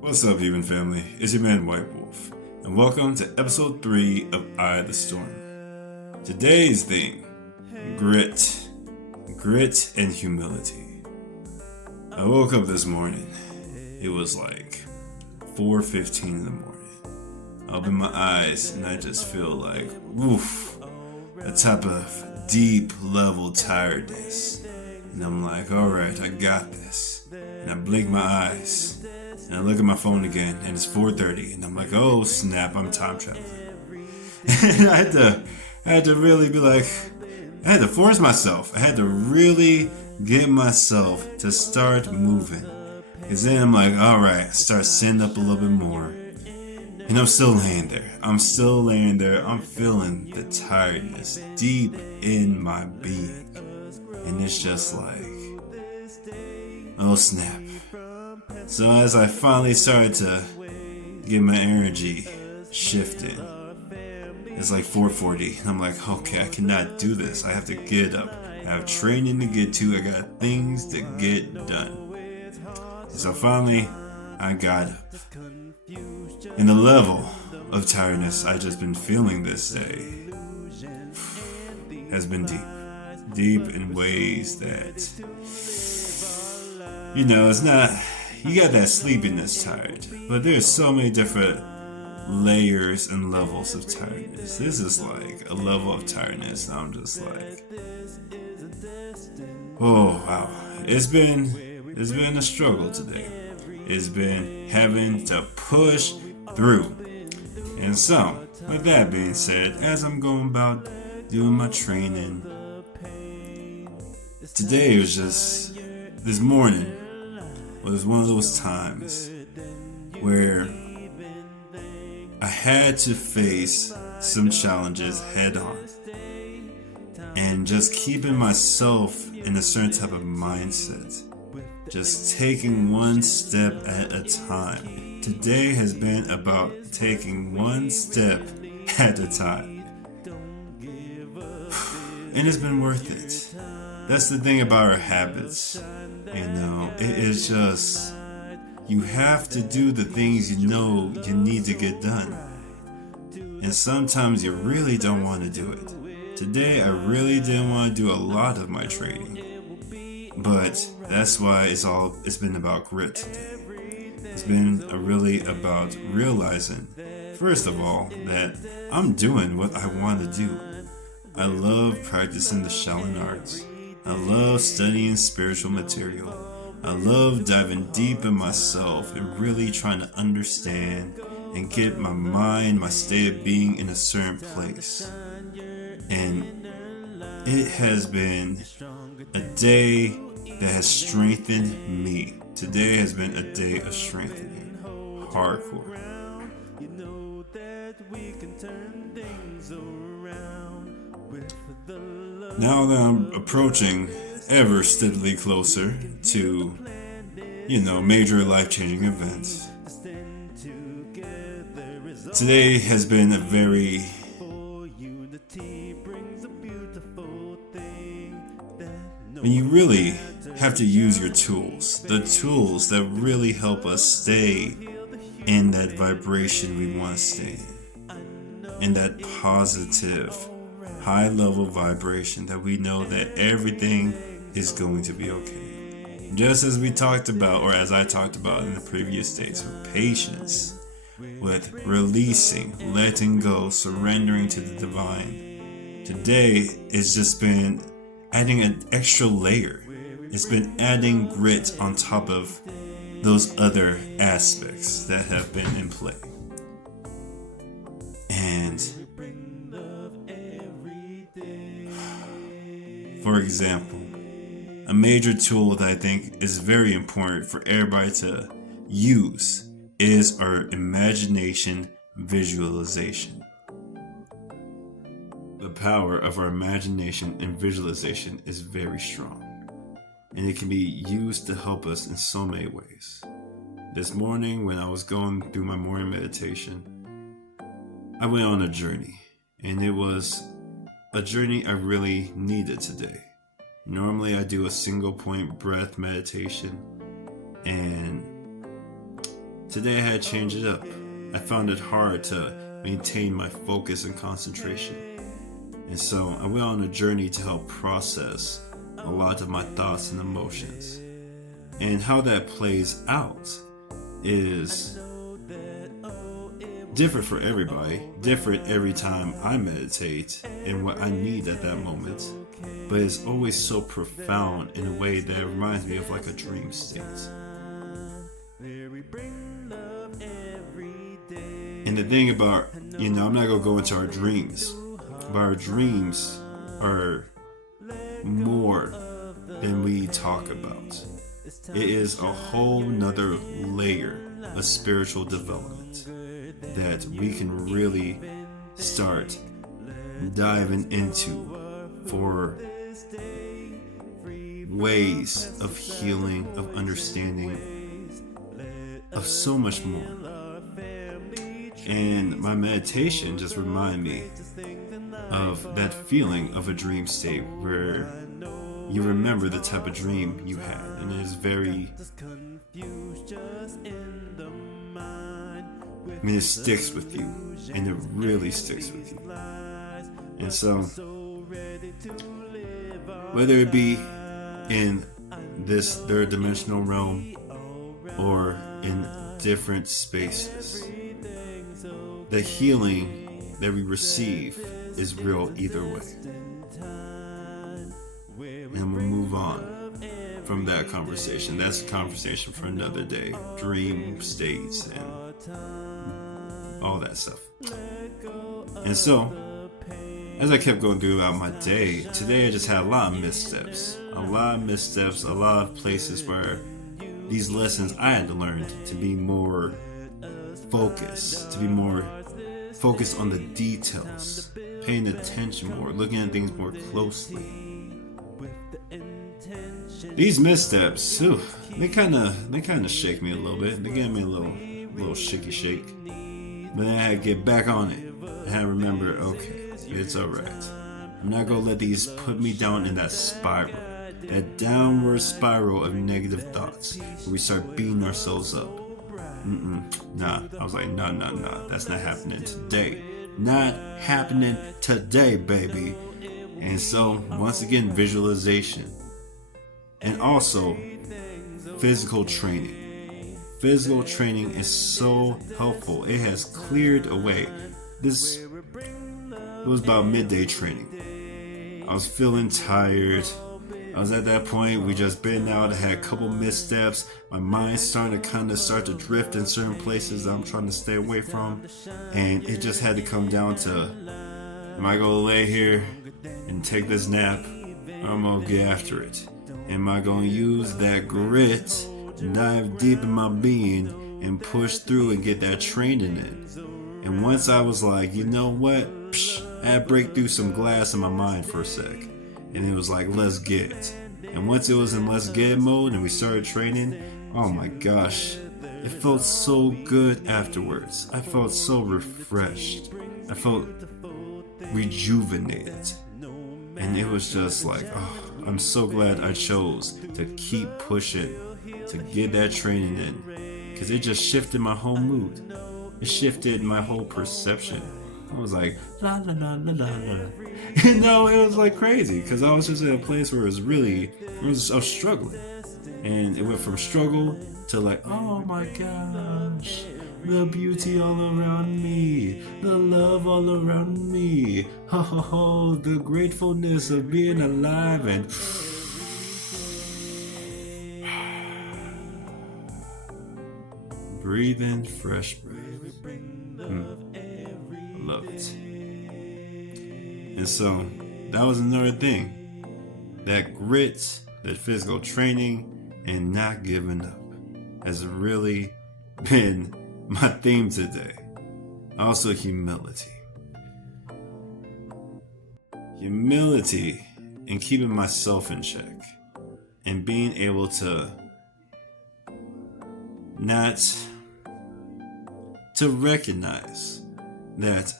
What's up, human family? It's your man White Wolf, and welcome to episode 3 of Eye of the Storm. Today's theme: grit. Grit and humility. I woke up this morning. It was like 4:15 in the morning. I open my eyes and I just feel like, woof, a type of deep level tiredness. And I'm like, alright, I got this. And I blink my eyes. And I look at my phone again, and it's 4:30, and I'm like, oh snap, I'm time traveling. And I had to really be like, I had to force myself. I had to really get myself to start moving. Because then I'm like, alright, start sitting up a little bit more. And I'm still laying there. I'm feeling the tiredness deep in my being. And it's just like, oh snap. So as I finally started to get my energy shifting, it's like 4:40, and I'm like, okay, I cannot do this. I have to get up. I have training to get to. I got things to get done. So finally, I got up. And the level of tiredness I just been feeling this day has been deep. Deep in ways that, it's not. You got that sleepiness tired, but there's so many different layers and levels of tiredness. This is like a level of tiredness, and I'm just like, oh wow, it's been a struggle today. It's been having to push through, and so with that being said, as I'm going about doing my training, today was just this morning. It was one of those times where I had to face some challenges head on, and just keeping myself in a certain type of mindset, just taking one step at a time. Today has been about taking one step at a time, and it's been worth it. That's the thing about our habits. It is just, you have to do the things you know you need to get done. And sometimes you really don't want to do it. Today I really didn't want to do a lot of my trading. But that's why it's been about grit today. It's been really about realizing, first of all, that I'm doing what I want to do. I love practicing the Shaolin arts. I love studying spiritual material. I love diving deep in myself and really trying to understand and get my mind, my state of being in a certain place. And it has been a day that has strengthened me. Today has been a day of strengthening. Hardcore. Now that I'm approaching ever steadily closer to, major life-changing events, today has been a very when you really have to use your tools, the tools that really help us stay in that vibration we want to stay in that positive, high-level vibration that we know that everything is going to be okay. Just as we talked about, or as I talked about in the previous days, with patience, with releasing, letting go, surrendering to the divine. Today it's just been adding an extra layer. It's been adding grit on top of those other aspects that have been in play. And for example, a major tool that I think is very important for everybody to use is our imagination visualization. The power of our imagination and visualization is very strong, and it can be used to help us in so many ways. This morning, when I was going through my morning meditation, I went on a journey, and it was a journey I really needed today. Normally I do a single point breath meditation, and Today I had to change it up. I found it hard to maintain my focus and concentration. And so I went on a journey to help process a lot of my thoughts and emotions. And how that plays out is different for everybody, different every time I meditate and what I need at that moment. But it's always so profound in a way that reminds me of like a dream state. And the thing about, I'm not going to go into our dreams, but our dreams are more than we talk about. It is a whole nother layer of spiritual development that we can really start diving into for ways of healing, of understanding, of so much more. And my meditation just reminded me of that feeling of a dream state where you remember the type of dream you had, and it is it sticks with you, and it really sticks with you. And so, whether it be in this third dimensional realm or in different spaces, the healing that we receive is real either way. And we'll move on from that conversation. That's a conversation for another day. Dream states and all that stuff. And so, as I kept going throughout my day, today I just had a lot of missteps. A lot of places where these lessons I had to learn to be more focused, on the details, paying attention more, looking at things more closely. These missteps, they kind of shake me a little bit. They gave me a little shaky shake. But then I had to get back on it. I had to remember, okay, it's alright. I'm not gonna let these put me down in that spiral, that downward spiral of negative thoughts, where we start beating ourselves up. Nah. I was like, nah. That's not happening today. Not happening today, baby. And so, once again, visualization. And also, physical training. Physical training is so helpful. It has cleared away. It was about midday training. I was feeling tired. I was at that point, we just been out, I had a couple missteps. My mind's starting to start to drift in certain places that I'm trying to stay away from. And it just had to come down to, am I going to lay here and take this nap, or I'm going to get after it? Am I going to use that grit, dive deep in my being, and push through and get that training in? And once I was like, you know what? I had to break through some glass in my mind for a sec. And it was like, let's get it. And once it was in let's get it mode and we started training, oh my gosh, it felt so good afterwards. I felt so refreshed. I felt rejuvenated. And it was just like, oh, I'm so glad I chose to keep pushing, to get that training in. Because it just shifted my whole mood. It shifted my whole perception. I was like, la la la la la la. It was like crazy because I was just in a place where I was struggling. And it went from struggle to like, oh my gosh, the beauty all around me, the love all around me, ho ho ho, the gratefulness of being alive and breathe in fresh breath. Love it. And so that was another thing. That grit, that physical training, and not giving up has really been my theme today. Also humility. Humility and keeping myself in check. And being able to recognize that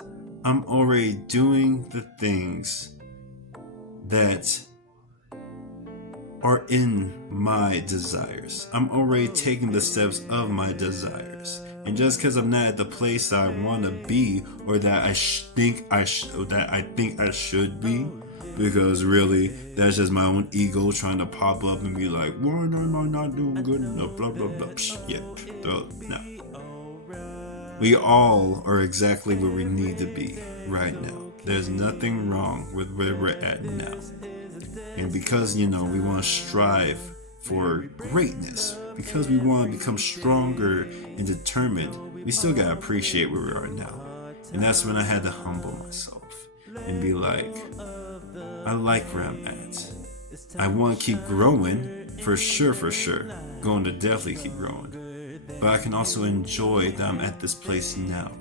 I'm already doing the things that are in my desires. I'm already taking the steps of my desires. And just because I'm not at the place that I want to be, or that I think I should be, because really that's just my own ego trying to pop up and be like, why am I not doing good enough? Blah blah blah. No. We all are exactly where we need to be right now. There's nothing wrong with where we're at now. And because, we want to strive for greatness, because we want to become stronger and determined, we still got to appreciate where we are now. And that's when I had to humble myself and be like, I like where I'm at. I want to keep growing, for sure. Going to definitely keep growing. But I can also enjoy that I'm at this place now.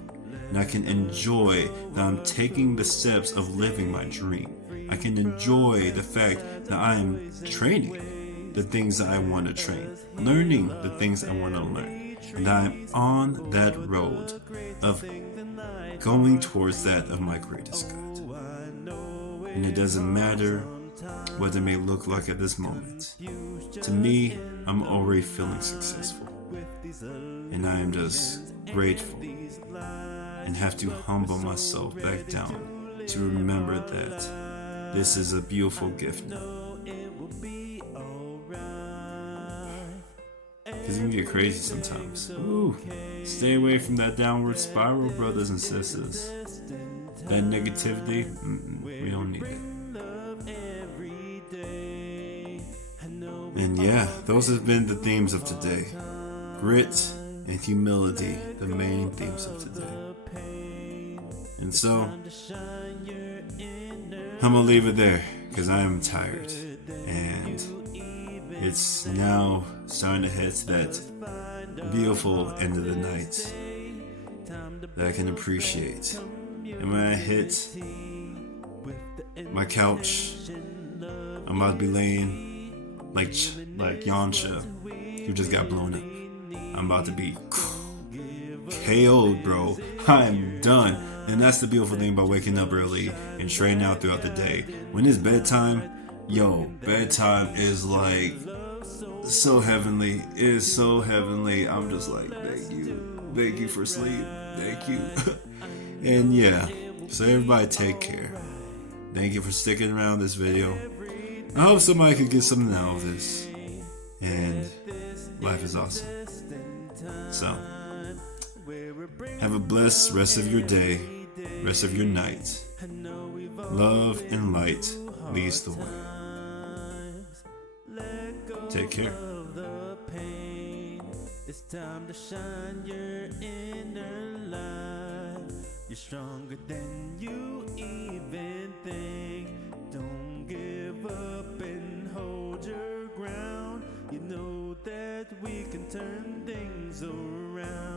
And I can enjoy that I'm taking the steps of living my dream. I can enjoy the fact that I'm training the things that I want to train, learning the things I want to learn, and that I'm on that road of going towards that of my greatest good. And it doesn't matter what it may look like at this moment. To me, I'm already feeling successful. And I am just grateful and have to humble myself back down to remember that this is a beautiful gift now. Because it can get crazy sometimes. Ooh, stay away from that downward spiral, brothers and sisters. That negativity, we don't need it. And yeah, those have been the themes of today. Grit and humility, the main themes of today. And so, I'm gonna leave it there, because I am tired. And it's now starting to head to that beautiful end of the night that I can appreciate. And when I hit my couch, I'm about to be laying like Yamcha, who just got blown up. I'm about to be KO'd, bro. I'm done. And that's the beautiful thing about waking up early and training out throughout the day. When it's bedtime, bedtime is like so heavenly. It is so heavenly. I'm just like, thank you for sleep. Thank you. And yeah, so everybody take care. Thank you for sticking around this video. I hope somebody could get something out of this. And life is awesome. So, have a blessed rest of your day, rest of your night. Love and light leads the way. Take care. It's time to shine your inner light. You're stronger than you even think. Don't give up and hold your ground. You know that we can turn things around.